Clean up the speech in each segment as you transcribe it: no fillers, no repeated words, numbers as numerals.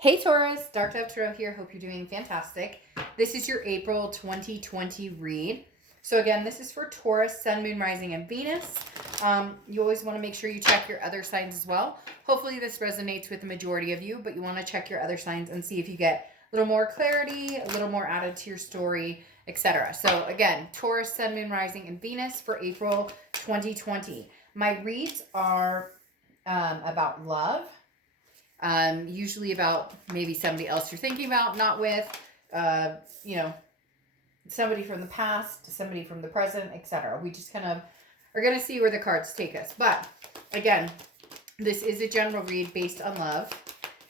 Hey Taurus, Dark Dove Tarot here. Hope you're doing fantastic. This is your April 2020 read. So again, this is for Taurus, Sun, Moon, Rising, and Venus. You always want to make sure you check your other signs as well. Hopefully this resonates with the majority of you, but you want to check your other signs and see if you get a little more clarity, a little more added to your story, etc. So again, Taurus, Sun, Moon, Rising, and Venus for April 2020. My reads are about love. Usually about maybe somebody else you're thinking about, not with, somebody from the past, somebody from the present, etc. We just kind of are going to see where the cards take us. But again, this is a general read based on love.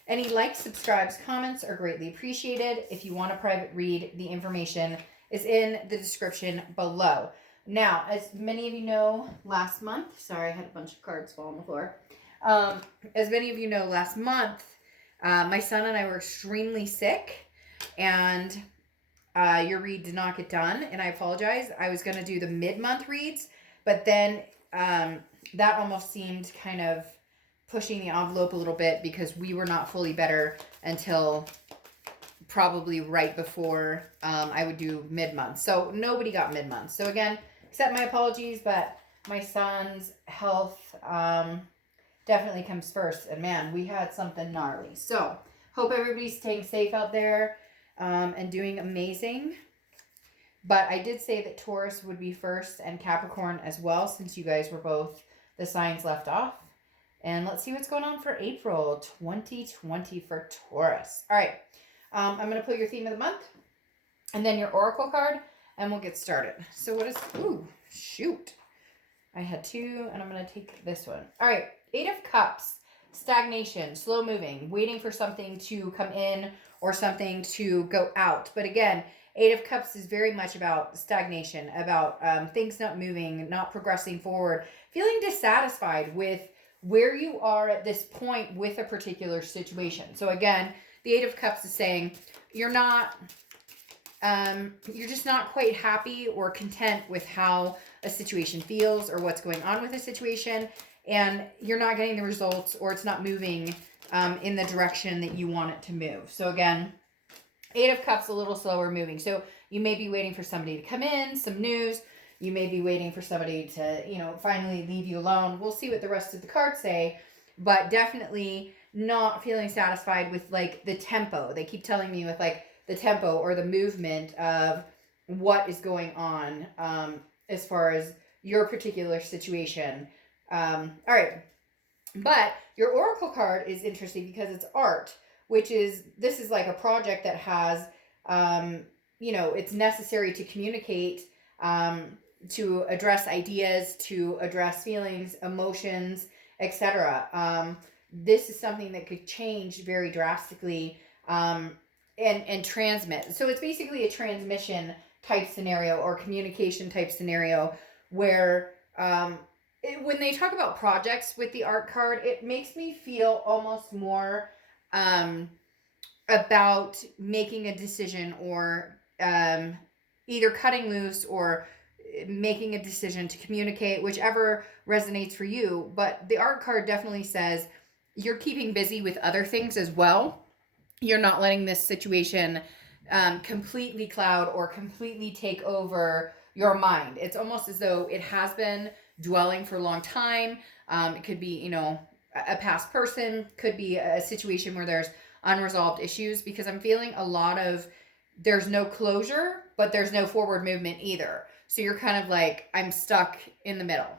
Any likes, subscribes, comments are greatly appreciated. If you want a private read, the information is in the description below. Now, as many of you know, last month, sorry, I had a bunch of cards fall on the floor. As many of you know, last month, my son and I were extremely sick, and your read did not get done, and I apologize. I was going to do the mid-month reads, but then that almost seemed kind of pushing the envelope a little bit because we were not fully better until probably right before I would do mid-month. So nobody got mid-month. So again, accept my apologies, but my son's health definitely comes first. And man, we had something gnarly. So hope everybody's staying safe out there and doing amazing. But I did say that Taurus would be first and Capricorn as well, since you guys were both the signs left off. And let's see what's going on for April 2020 for Taurus. All right. I'm going to put your theme of the month and then your oracle card, and we'll get started. So what is... Ooh, shoot. I had two, and I'm going to take this one. All right. 8 of Cups, stagnation, slow moving, waiting for something to come in or something to go out. But again, 8 of Cups is very much about stagnation, about things not moving, not progressing forward, feeling dissatisfied with where you are at this point with a particular situation. So again, the 8 of Cups is saying you're just not quite happy or content with how a situation feels or what's going on with a situation. And you're not getting the results, or it's not moving in the direction that you want it to move. So again, 8 of Cups, a little slower moving. So you may be waiting for somebody to come in, some news. You may be waiting for somebody to, finally leave you alone. We'll see what the rest of the cards say, but definitely not feeling satisfied with like the tempo. They keep telling me with like the tempo or the movement of what is going on as far as your particular situation. All right. But your oracle card is interesting because it's art, this is like a project that has, it's necessary to communicate, to address ideas, to address feelings, emotions, etc. This is something that could change very drastically, and transmit. So it's basically a transmission type scenario or communication type scenario where, when they talk about projects with the art card, it makes me feel almost more about making a decision or either cutting loose or making a decision to communicate, whichever resonates for you. But the art card definitely says you're keeping busy with other things as well. You're not letting this situation completely cloud or completely take over your mind. It's almost as though it has been dwelling for a long time. It could be, a past person, could be a situation where there's unresolved issues, because I'm feeling a lot of there's no closure, but there's no forward movement either. So you're kind of like, I'm stuck in the middle.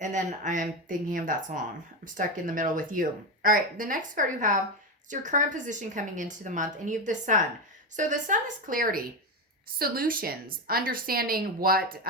And then I'm thinking of that song, I'm stuck in the middle with you. All right, the next card you have is your current position coming into the month, and you have the Sun. So the Sun is clarity, solutions, understanding what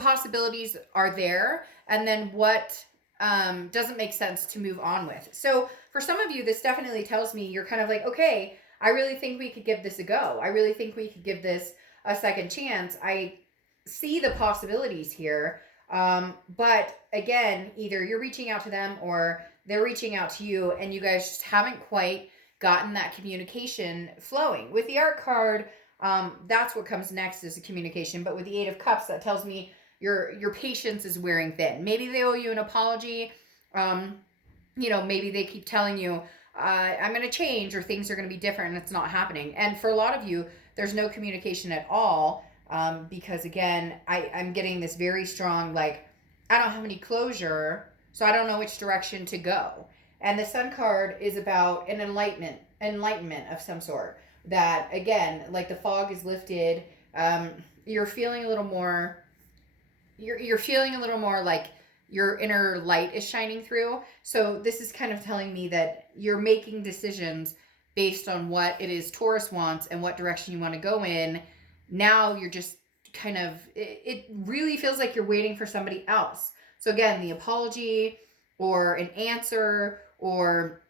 possibilities are there, and then what doesn't make sense to move on with. So for some of you, this definitely tells me you're kind of like, okay, I really think we could give this a go. I really think we could give this a second chance. I see the possibilities here. But again, either you're reaching out to them or they're reaching out to you, and you guys just haven't quite gotten that communication flowing. With the art card, that's what comes next is the communication. But with the 8 of Cups, that tells me your patience is wearing thin. Maybe they owe you an apology. Maybe they keep telling you, I'm going to change, or things are going to be different and it's not happening. And for a lot of you, there's no communication at all, because again, I'm getting this very strong, like, I don't have any closure, so I don't know which direction to go. And the Sun card is about an enlightenment of some sort. That again, like the fog is lifted. You're feeling a little more. You're feeling a little more like your inner light is shining through. So this is kind of telling me that you're making decisions based on what it is Taurus wants and what direction you want to go in. Now you're just kind of, it really feels like you're waiting for somebody else. So again, the apology or an answer, or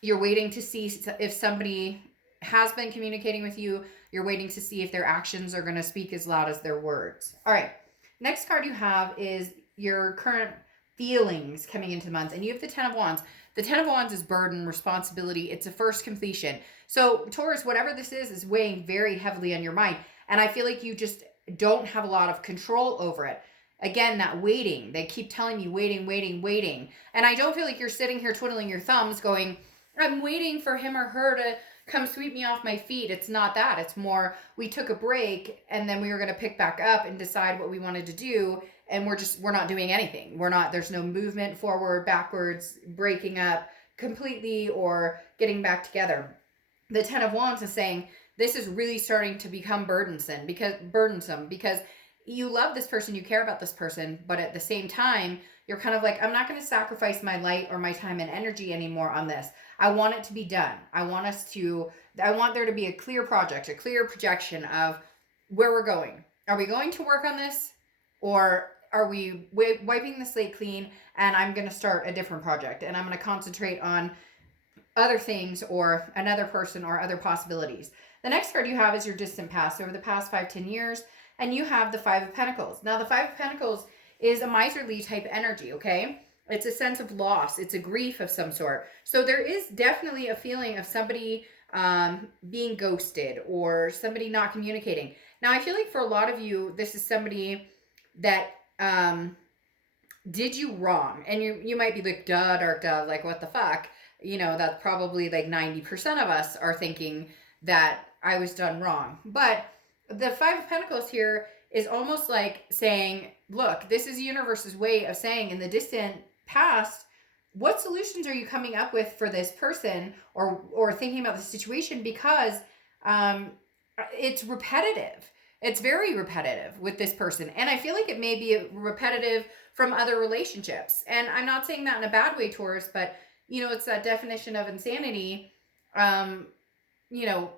you're waiting to see if somebody has been communicating with you. You're waiting to see if their actions are going to speak as loud as their words. All right. Next card you have is your current feelings coming into the month. And you have the 10 of Wands. The 10 of Wands is burden, responsibility. It's a first completion. So Taurus, whatever this is weighing very heavily on your mind. And I feel like you just don't have a lot of control over it. Again, that waiting. They keep telling me waiting, waiting, waiting. And I don't feel like you're sitting here twiddling your thumbs going, I'm waiting for him or her to come sweep me off my feet. It's not that. It's more, we took a break and then we were going to pick back up and decide what we wanted to do. And we're not doing anything. There's no movement forward, backwards, breaking up completely or getting back together. The 10 of Wands is saying this is really starting to become burdensome because you love this person, you care about this person, but at the same time, you're kind of like, I'm not going to sacrifice my light or my time and energy anymore on this. I want it to be done. I want there to be a clear project, a clear projection of where we're going. Are we going to work on this, or are we wiping the slate clean and I'm going to start a different project and I'm going to concentrate on other things or another person or other possibilities? The next card you have is your distant past, over the past 5-10 years, and you have the 5 of Pentacles. Now, the 5 of Pentacles is a miserly type energy, okay? It's a sense of loss. It's a grief of some sort. So there is definitely a feeling of somebody being ghosted or somebody not communicating. Now, I feel like for a lot of you, this is somebody that did you wrong. And you might be like, duh, dark dove, like, what the fuck? You know, that's probably like 90% of us are thinking that I was done wrong. But the 5 of Pentacles here is almost like saying, look, this is the universe's way of saying, in the distant past, what solutions are you coming up with for this person or thinking about the situation? Because it's repetitive. It's very repetitive with this person. And I feel like it may be repetitive from other relationships. And I'm not saying that in a bad way, Taurus, but, you know, it's that definition of insanity, you know,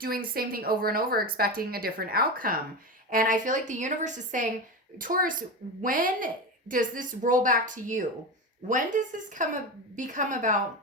doing the same thing over and over, expecting a different outcome. And I feel like the universe is saying, Taurus, when does this roll back to you? When does this become about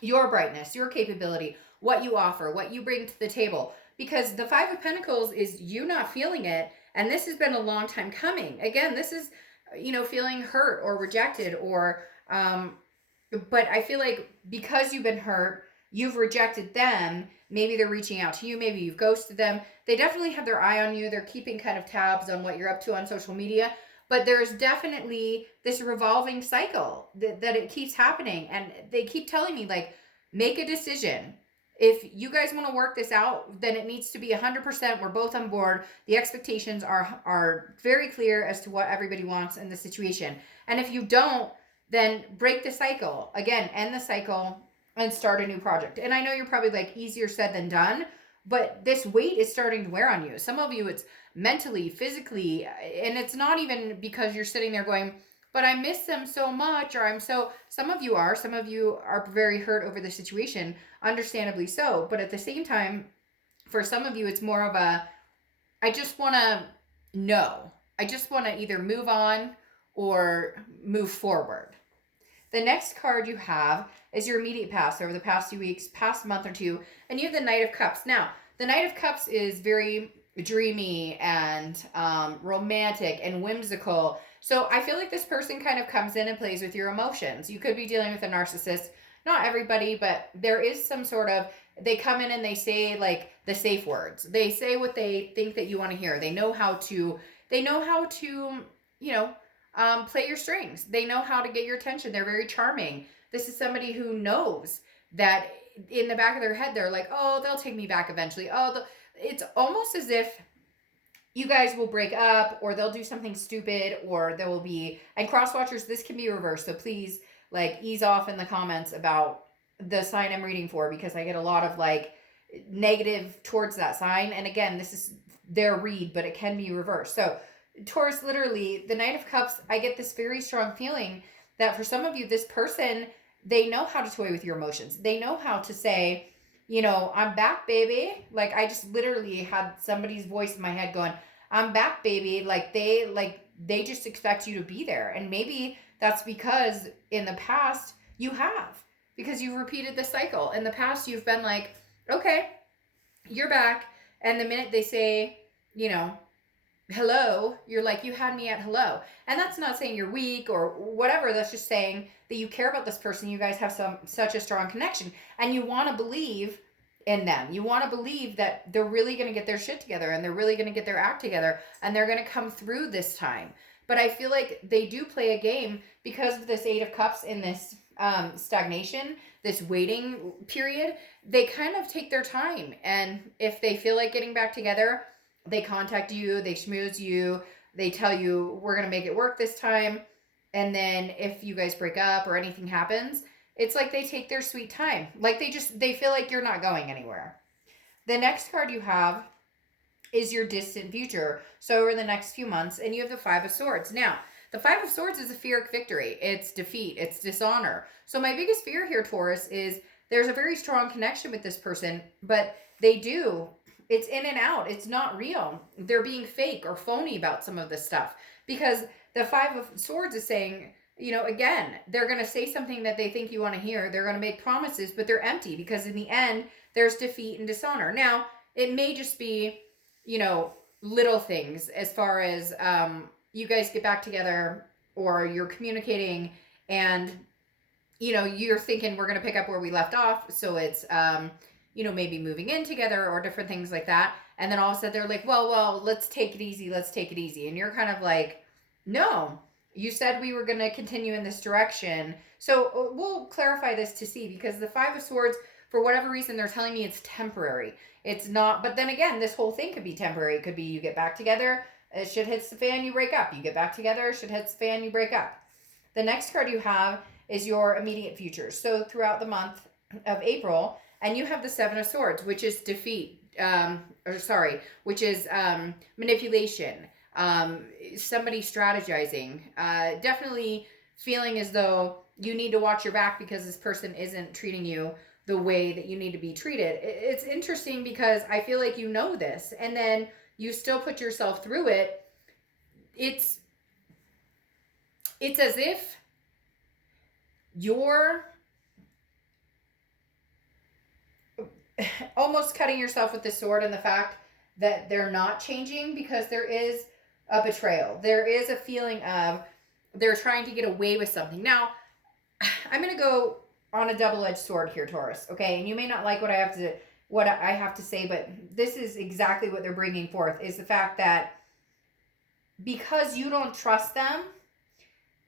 your brightness, your capability, what you offer, what you bring to the table? Because the 5 of Pentacles is you not feeling it. And this has been a long time coming. Again, this is, you know, feeling hurt or rejected or, but I feel like because you've been hurt, you've rejected them. Maybe they're reaching out to you. Maybe you've ghosted them. They definitely have their eye on you. They're keeping kind of tabs on what you're up to on social media. But there's definitely this revolving cycle that it keeps happening. And they keep telling me, like, make a decision. If you guys want to work this out, then it needs to be 100%. We're both on board. The expectations are very clear as to what everybody wants in the situation. And if you don't, then break the cycle. Again, end the cycle and start a new project. And I know you're probably like, easier said than done, but this weight is starting to wear on you. Some of you, it's mentally, physically, and it's not even because you're sitting there going, but I miss them so much, or some of you are very hurt over the situation, understandably so. But at the same time, for some of you, it's more of a, I just want to know. I just want to either move on or move forward. The next card you have is your immediate past, over the past few weeks, past month or two, and you have the Knight of Cups. Now, the Knight of Cups is very dreamy and romantic and whimsical. So I feel like this person kind of comes in and plays with your emotions. You could be dealing with a narcissist. Not everybody, but there is some sort of, they come in and they say like the safe words. They say what they think that you want to hear. They know how to, you know, play your strings. They know how to get your attention. They're very charming. This is somebody who knows that in the back of their head, they're like, oh, they'll take me back eventually. Oh, it's almost as if you guys will break up, or they'll do something stupid, or there will be, and cross watchers, this can be reversed. So please, like, ease off in the comments about the sign I'm reading for, because I get a lot of like negative towards that sign. And again, this is their read, but it can be reversed. So Taurus, literally, the Knight of Cups, I get this very strong feeling that for some of you, this person, they know how to toy with your emotions. They know how to say, you know, I'm back, baby. Like, I just literally had somebody's voice in my head going, I'm back, baby. Like, they just expect you to be there. And maybe that's because in the past you have, because you've repeated the cycle. In the past, you've been like, okay, you're back. And the minute they say, you know, hello, you're like, you had me at hello. And that's not saying you're weak or whatever. That's just saying that you care about this person. You guys have such a strong connection, and you want to believe in them. You want to believe that they're really going to get their shit together, and they're really going to get their act together, and they're going to come through this time. But I feel like they do play a game because of this Eight of Cups in this stagnation, this waiting period. They kind of take their time. And if they feel like getting back together, they contact you, they schmooze you, they tell you, we're going to make it work this time. And then if you guys break up or anything happens, it's like they take their sweet time. Like they feel like you're not going anywhere. The next card you have is your distant future. So over the next few months, and you have the Five of Swords. Now, the Five of Swords is a Pyrrhic victory. It's defeat. It's dishonor. So my biggest fear here, Taurus, is there's a very strong connection with this person, but it's in and out. It's not real. They're being fake or phony about some of this stuff, because the Five of Swords is saying, you know, again, they're going to say something that they think you want to hear. They're going to make promises, but they're empty, because in the end, there's defeat and dishonor. Now, it may just be, you know, little things as far as you guys get back together, or you're communicating, and, you know, you're thinking we're going to pick up where we left off. So it's, you know, maybe moving in together or different things like that. And then all of a sudden they're like, well, let's take it easy. Let's take it easy. And you're kind of like, no, you said we were going to continue in this direction. So we'll clarify this to see, because the Five of Swords, for whatever reason, they're telling me it's temporary. It's not. But then again, this whole thing could be temporary. It could be you get back together, shit hits the fan, you break up. You get back together, shit hits the fan, you break up. The next card you have is your immediate future. So throughout the month of April, and you have the Seven of Swords, which is defeat, which is manipulation, somebody strategizing, definitely feeling as though you need to watch your back because this person isn't treating you the way that you need to be treated. It's interesting because I feel like you know this, and then you still put yourself through it. It's as if you're almost cutting yourself with the sword, in the fact that they're not changing, because there is a betrayal. There is a feeling of they're trying to get away with something. Now, I'm going to go on a double-edged sword here, Taurus, okay? And you may not like what I have to say, but this is exactly what they're bringing forth, is the fact that because you don't trust them,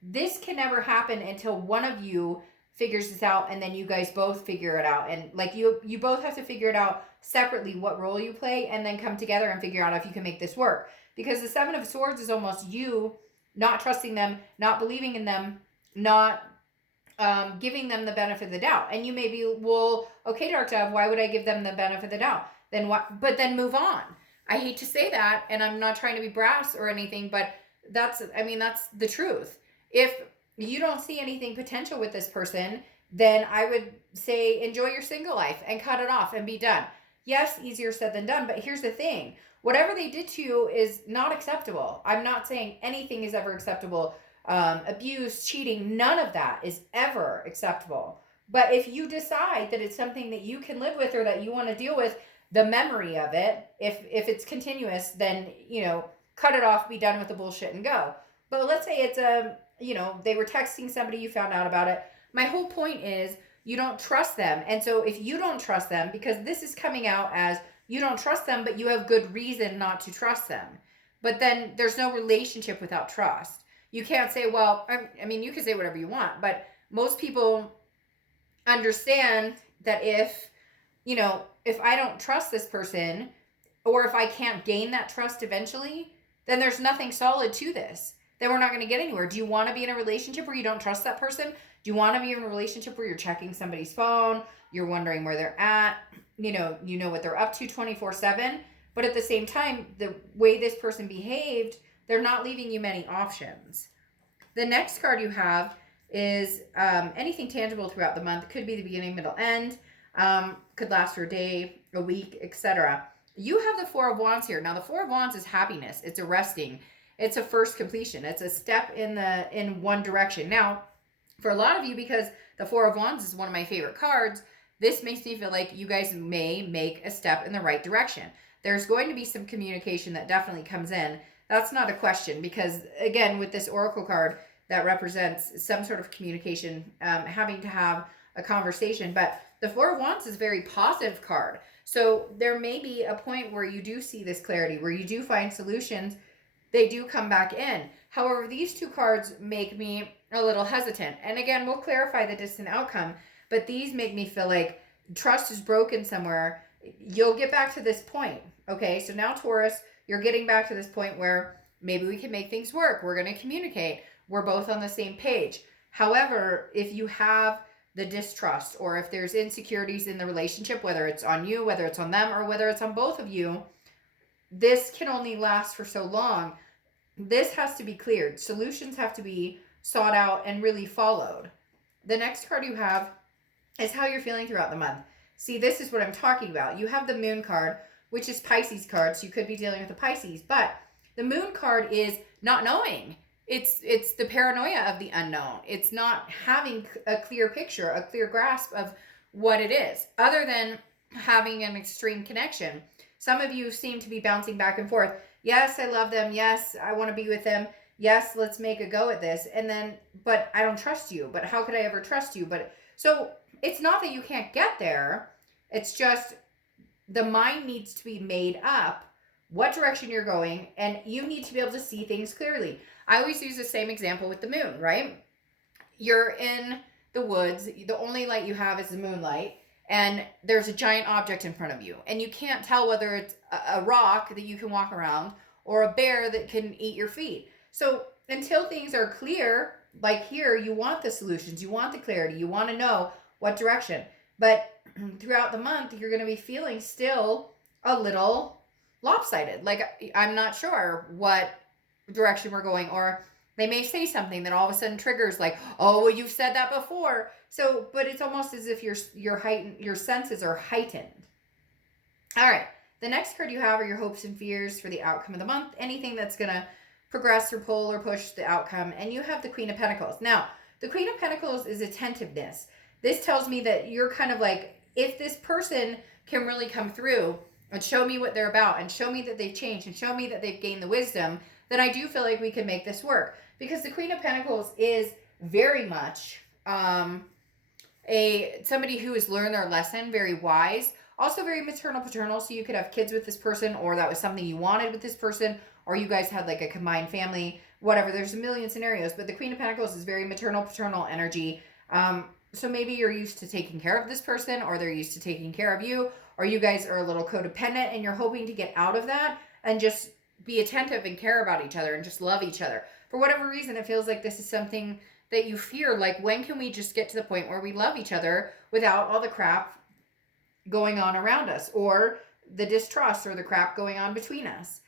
this can never happen until one of you figures this out, and then you guys both figure it out. And like you both have to figure it out separately, what role you play, and then come together and figure out if you can make this work. Because the Seven of Swords is almost you not trusting them, not believing in them, not giving them the benefit of the doubt. And you may be, well, okay, Dark Dove, why would I give them the benefit of the doubt? Then what? But then move on. I hate to say that, and I'm not trying to be brass or anything, but that's the truth. If you don't see anything potential with this person, then I would say enjoy your single life and cut it off and be done. Yes, easier said than done, but here's the thing. Whatever they did to you is not acceptable. I'm not saying anything is ever acceptable. Abuse, cheating, none of that is ever acceptable. But if you decide that it's something that you can live with, or that you want to deal with the memory of it, if it's continuous, then, you know, cut it off, be done with the bullshit and go. But let's say it's they were texting somebody, you found out about it. My whole point is you don't trust them. And so if you don't trust them, because this is coming out as you don't trust them, but you have good reason not to trust them. But then there's no relationship without trust. You can't say, well, I mean, you can say whatever you want, but most people understand that if, you know, if I don't trust this person, or if I can't gain that trust eventually, then there's nothing solid to this. Then we're not going to get anywhere. Do you want to be in a relationship where you don't trust that person? Do you want to be in a relationship where you're checking somebody's phone, you're wondering where they're at, you know what they're up to 24/7, but at the same time, the way this person behaved, they're not leaving you many options. The next card you have is anything tangible throughout the month. It could be the beginning, middle, end. Could last for a day, a week, etc. You have the Four of Wands here. Now, the Four of Wands is happiness. It's a resting. It's a first completion. It's a step in one direction. Now, for a lot of you, because the Four of Wands is one of my favorite cards, this makes me feel like you guys may make a step in the right direction. There's going to be some communication that definitely comes in. That's not a question, because again, with this Oracle card, that represents some sort of communication, having to have a conversation. But the Four of Wands is a very positive card. So there may be a point where you do see this clarity, where you do find solutions. They do come back in. However, these two cards make me a little hesitant. And again, we'll clarify the distant outcome, but these make me feel like trust is broken somewhere. You'll get back to this point. Okay, so now Taurus, you're getting back to this point where maybe we can make things work. We're going to communicate. We're both on the same page. However, if you have the distrust, or if there's insecurities in the relationship, whether it's on you, whether it's on them, or whether it's on both of you, this can only last for so long. This has to be cleared. Solutions have to be sought out and really followed. The next card you have is how you're feeling throughout the month. See, this is what I'm talking about. You have the Moon card, which is Pisces card, so you could be dealing with a Pisces, but the Moon card is not knowing. It's the paranoia of the unknown. It's not having a clear picture, a clear grasp of what it is, other than having an extreme connection. Some of you seem to be bouncing back and forth. Yes, I love them. Yes, I want to be with them. Yes, let's make a go at this. And then, but I don't trust you. But how could I ever trust you? But so it's not that you can't get there. It's just the mind needs to be made up what direction you're going, and you need to be able to see things clearly. I always use the same example with the moon, right? You're in the woods. The only light you have is the moonlight, and there's a giant object in front of you, and you can't tell whether it's a rock that you can walk around or a bear that can eat your feet. So until things are clear, like here, you want the solutions, you want the clarity, you want to know what direction. But throughout the month, you're going to be feeling still a little lopsided. Like, I'm not sure what direction we're going, or they may say something that all of a sudden triggers like, oh, well, you've said that before. So, but it's almost as if your senses are heightened. All right. The next card you have are your hopes and fears for the outcome of the month. Anything that's going to progress or pull or push the outcome. And you have the Queen of Pentacles. Now, the Queen of Pentacles is attentiveness. This tells me that you're kind of like, if this person can really come through and show me what they're about, and show me that they've changed, and show me that they've gained the wisdom, then I do feel like we can make this work. Because the Queen of Pentacles is very much somebody who has learned their lesson, very wise, also very maternal, paternal. So you could have kids with this person, or that was something you wanted with this person, or you guys had like a combined family, whatever. There's a million scenarios, but the Queen of Pentacles is very maternal, paternal energy. So maybe you're used to taking care of this person, or they're used to taking care of you, or you guys are a little codependent and you're hoping to get out of that and just be attentive and care about each other and just love each other. For whatever reason, it feels like this is something that you fear. Like, when can we just get to the point where we love each other without all the crap going on around us, or the distrust or the crap going on between us?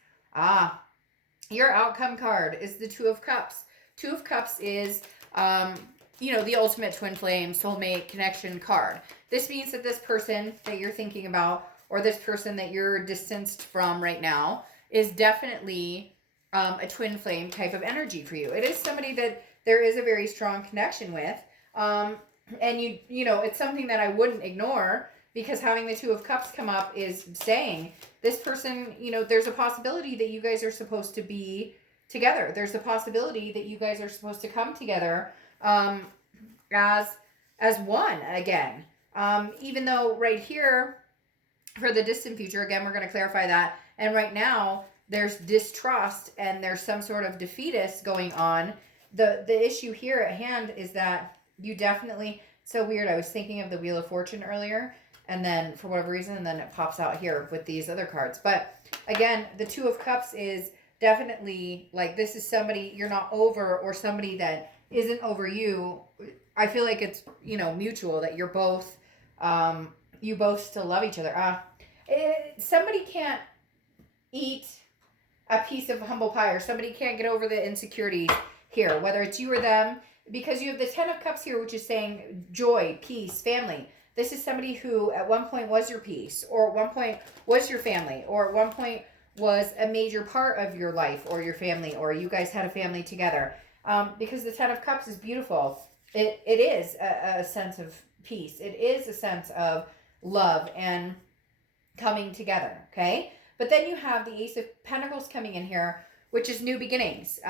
Your outcome card is the Two of Cups. Two of Cups is, the ultimate twin flame, soulmate connection card. This means that this person that you're thinking about, or this person that you're distanced from right now, is definitely a twin flame type of energy for you. It is somebody that there is a very strong connection with. And it's something that I wouldn't ignore, because having the Two of Cups come up is saying this person, there's a possibility that you guys are supposed to be together. There's a possibility that you guys are supposed to come together as one again. Even though right here, for the distant future, again, we're going to clarify that. And right now, there's distrust and there's some sort of defeatist going on. The issue here at hand is that you definitely, So weird. I was thinking of the Wheel of Fortune earlier, and then for whatever reason, and then it pops out here with these other cards. But again, the Two of Cups is definitely like, this is somebody you're not over, or somebody that isn't over you. I feel like it's, you know, mutual, that you're both, you both still love each other. Somebody can't eat a piece of humble pie, or somebody can't get over the insecurities here, whether it's you or them, because you have the Ten of Cups here, which is saying joy, peace, family. This is somebody who at one point was your peace, or at one point was your family, or at one point was a major part of your life or your family, or you guys had a family together. Because the Ten of Cups is beautiful. It is a sense of peace. It is a sense of love and coming together, okay? But then you have the Ace of Pentacles coming in here, which is new beginnings,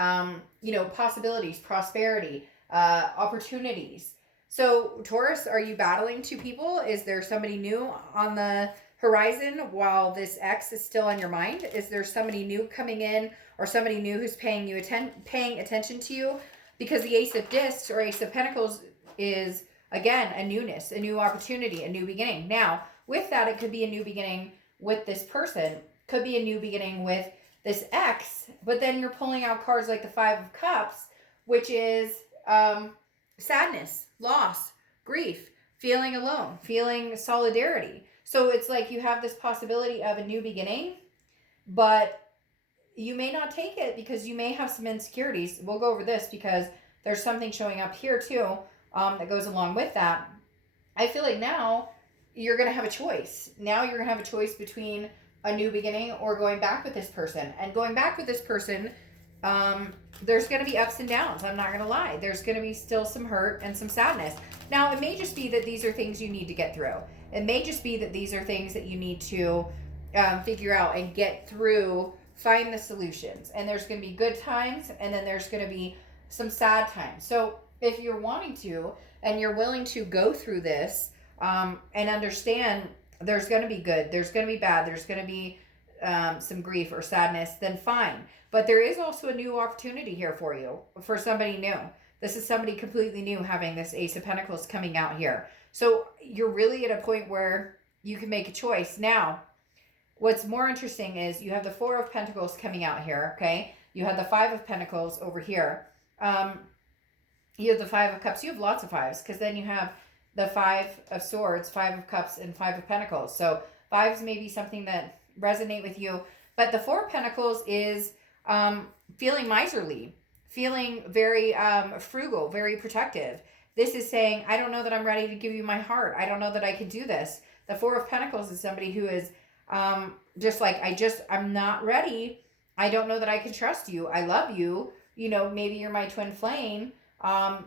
you know, possibilities, prosperity, opportunities. So Taurus, are you battling two people? Is there somebody new on the horizon while this ex is still on your mind? Is there somebody new coming in, or somebody new who's paying attention to you? Because the Ace of Discs or Ace of Pentacles is, again, a newness, a new opportunity, a new beginning. Now, with that, it could be a new beginning with this person, could be a new beginning with this ex, but then you're pulling out cards like the Five of Cups, which is sadness, loss, grief, feeling alone, feeling solidarity. So it's like you have this possibility of a new beginning, but you may not take it because you may have some insecurities. We'll go over this because there's something showing up here too that goes along with that. I feel like now you're going to have a choice. Now you're going to have a choice between a new beginning or going back with this person. And going back with this person, there's going to be ups and downs. I'm not going to lie. There's going to be still some hurt and some sadness. Now, it may just be that these are things you need to get through. It may just be that these are things that you need to figure out and get through, find the solutions. And there's going to be good times, and then there's going to be some sad times. So if you're wanting to and you're willing to go through this and understand there's going to be good, there's going to be bad, there's going to be some grief or sadness, then fine. But there is also a new opportunity here for you, for somebody new. This is somebody completely new having this Ace of Pentacles coming out here. So you're really at a point where you can make a choice. Now, what's more interesting is you have the Four of Pentacles coming out here, okay? You have the Five of Pentacles over here. You have the Five of Cups. You have lots of fives, because then you have the Five of Swords, Five of Cups, and Five of Pentacles. So fives may be something that resonate with you. But the Four of Pentacles is feeling miserly, feeling very frugal, very protective. This is saying, I don't know that I'm ready to give you my heart. I don't know that I can do this. The Four of Pentacles is somebody who is just like, I'm not ready. I don't know that I can trust you. I love you. You know, maybe you're my twin flame. And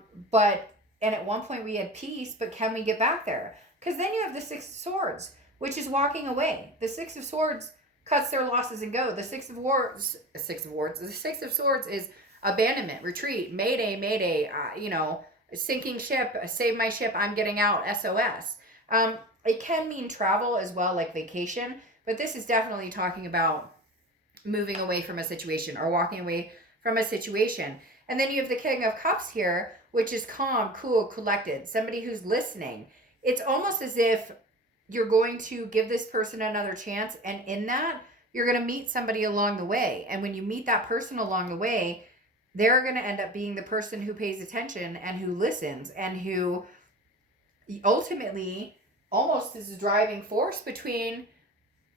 at one point we had peace, but can we get back there? Because then you have the Six of Swords, which is walking away. The Six of Swords cuts their losses and go. The Six of Swords is abandonment, retreat, mayday, you know, sinking ship, save my ship, I'm getting out, SOS. It can mean travel as well, like vacation, but this is definitely talking about moving away from a situation or walking away from a situation. And then you have the King of Cups here, which is calm, cool, collected, somebody who's listening. It's almost as if you're going to give this person another chance, and in that, you're going to meet somebody along the way. And when you meet that person along the way, they're going to end up being the person who pays attention and who listens and who ultimately almost is a driving force between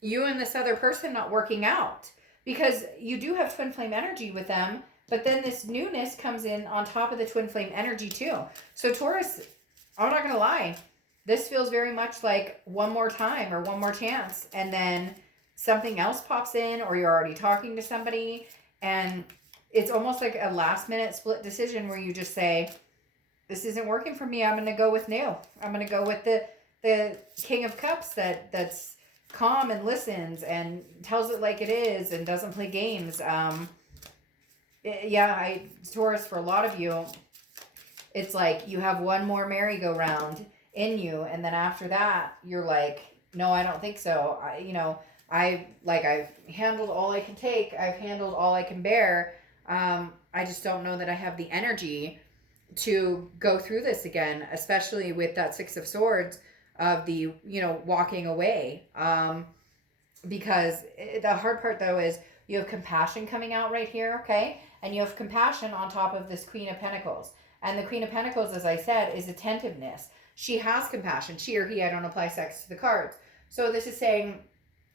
you and this other person not working out. Because you do have twin flame energy with them, but then this newness comes in on top of the twin flame energy too. So Taurus, I'm not going to lie, this feels very much like one more time or one more chance, and then something else pops in, or you're already talking to somebody, and it's almost like a last minute split decision where you just say, this isn't working for me. I'm going to go with new. I'm going to go with the King of Cups that's calm and listens and tells it like it is and doesn't play games. Taurus, for a lot of you, it's like you have one more merry-go-round in you, and then after that, you're like, no, I don't think so. I've handled all I can take. I've handled all I can bear. I just don't know that I have the energy to go through this again, especially with that Six of Swords of the, you know, walking away. Because the hard part though is you have compassion coming out right here, okay? And you have compassion on top of this Queen of Pentacles. And the Queen of Pentacles, as I said, is attentiveness. She has compassion. She or he, I don't apply sex to the cards. So this is saying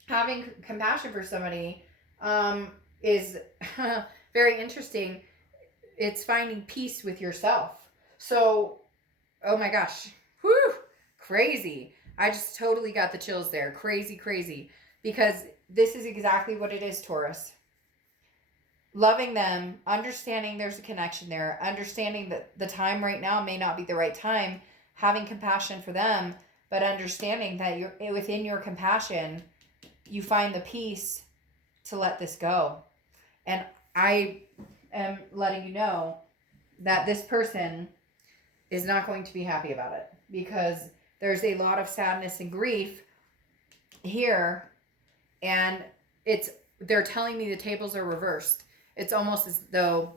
having compassion for somebody is very interesting. It's finding peace with yourself. So, oh my gosh. Whew, crazy. I just totally got the chills there. Crazy, crazy. Because this is exactly what it is, Taurus. Loving them, understanding there's a connection there, understanding that the time right now may not be the right time, having compassion for them, but understanding that you're within your compassion, you find the peace to let this go. And I am letting you know that this person is not going to be happy about it, because there's a lot of sadness and grief here, and they're telling me the tables are reversed. It's almost as though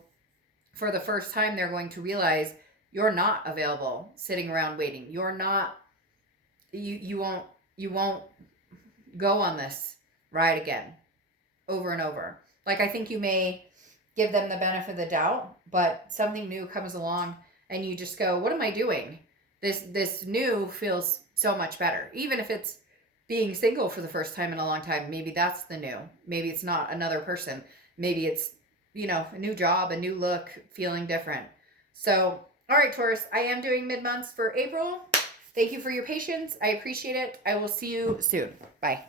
for the first time they're going to realize you're not available sitting around waiting. You're not, you won't go on this ride again over and over. Like, I think you may give them the benefit of the doubt, but something new comes along and you just go, what am I doing? This new feels so much better. Even if it's being single for the first time in a long time, maybe that's the new. Maybe it's not another person. Maybe it's, you know, a new job, a new look, feeling different. So, all right, Taurus, I am doing mid-months for April. Thank you for your patience. I appreciate it. I will see you soon. Bye.